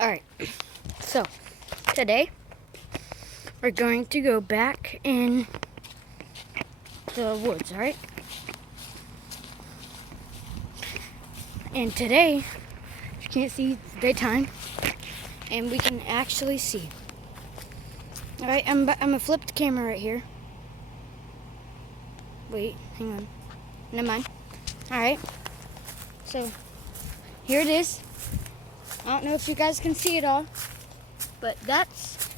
Alright, so today we're going to go back in the woods, alright? And today, you can't see, it's daytime, and we can actually see. Alright, I'm gonna flip the camera right here. Wait, hang on. Never mind. Alright, so here it is. I don't know if you guys can see it all, but that's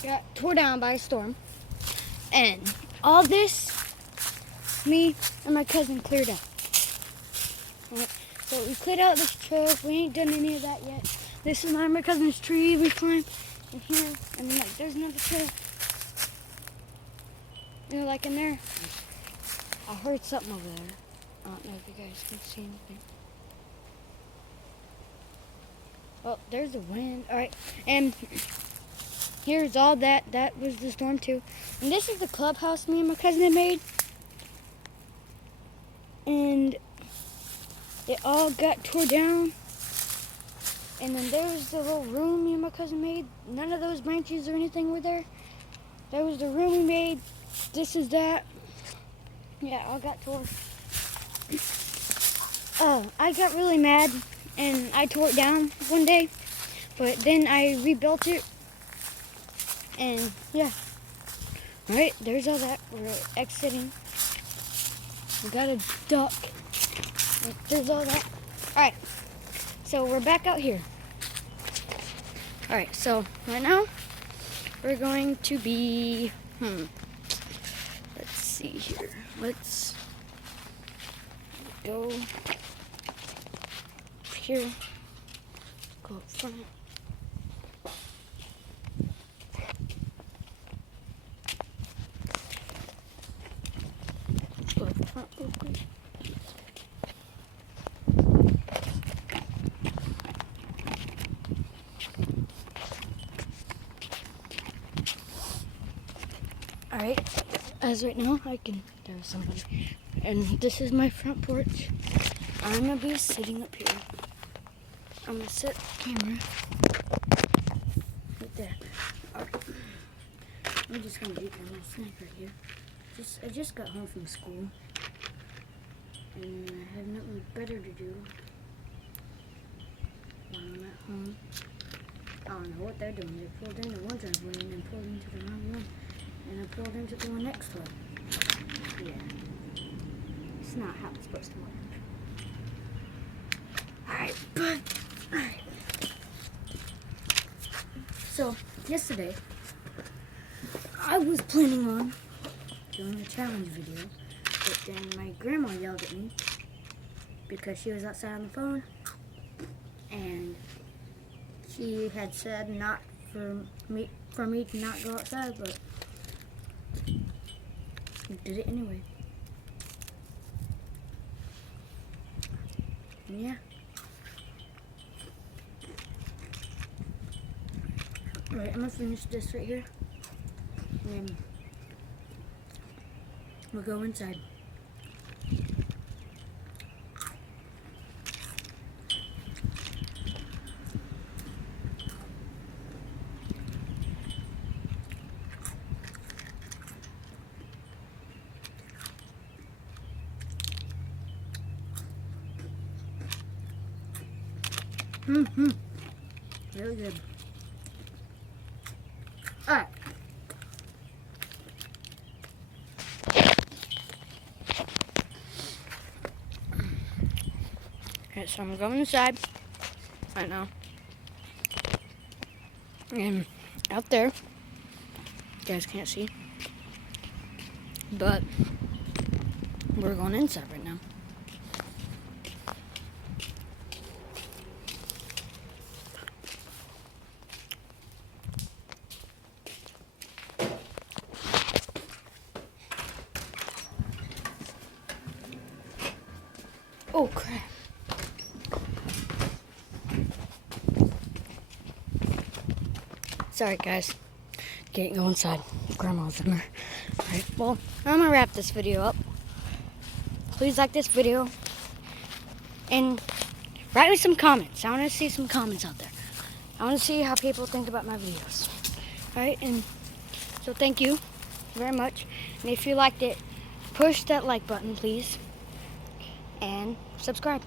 got tore down by a storm. And all this, me and my cousin cleared out. Right, so we cleared out this trail. We ain't done any of that yet. This is my cousin's tree. We climbed in here, and like there's another trail. You know, like in there. I heard something over there. I don't know if you guys can see anything. Oh, there's the wind. Alright, and here's all that. That was the storm too. And this is the clubhouse me and my cousin had made. And it all got tore down. And then there's the little room me and my cousin made. None of those branches or anything were there. That was the room we made. This is that. Yeah, all got tore. I got really mad and I tore it down one day, but then I rebuilt it, and yeah. Alright, there's all that. We're exiting. We got a duck. There's all that. Alright, so we're back out here. Alright, so right now we're going to be, let's see here. Let's go here, go up front. Go up front real quick. Alright, as right now I can, there's somebody. And this is my front porch. I'm gonna be sitting up here. I'm gonna set the camera right there. Alright. I'm just gonna eat my little snack right here. I just got home from school. And I have nothing better to do while I'm at home. I don't know what they're doing. They pulled into one driveway and then pulled into the wrong one. And I pulled into the one next one. Yeah. It's not how it's supposed to work. Alright, alright. So, yesterday, I was planning on doing a challenge video, but then my grandma yelled at me because she was outside on the phone, and she had said not for me to not go outside, but we did it anyway. Yeah. Alright, I'm gonna finish this right here. And we'll go inside. Really good. Alright. Okay, so I'm going inside right now. And out there, you guys can't see, but we're going inside right now. Oh crap. Sorry guys. Can't go inside. Grandma's in there. Alright, well, I'm gonna wrap this video up. Please like this video. And write me some comments. I wanna see some comments out there. I want to see how people think about my videos. Alright, and so thank you very much. And if you liked it, push that like button, please. And subscribe.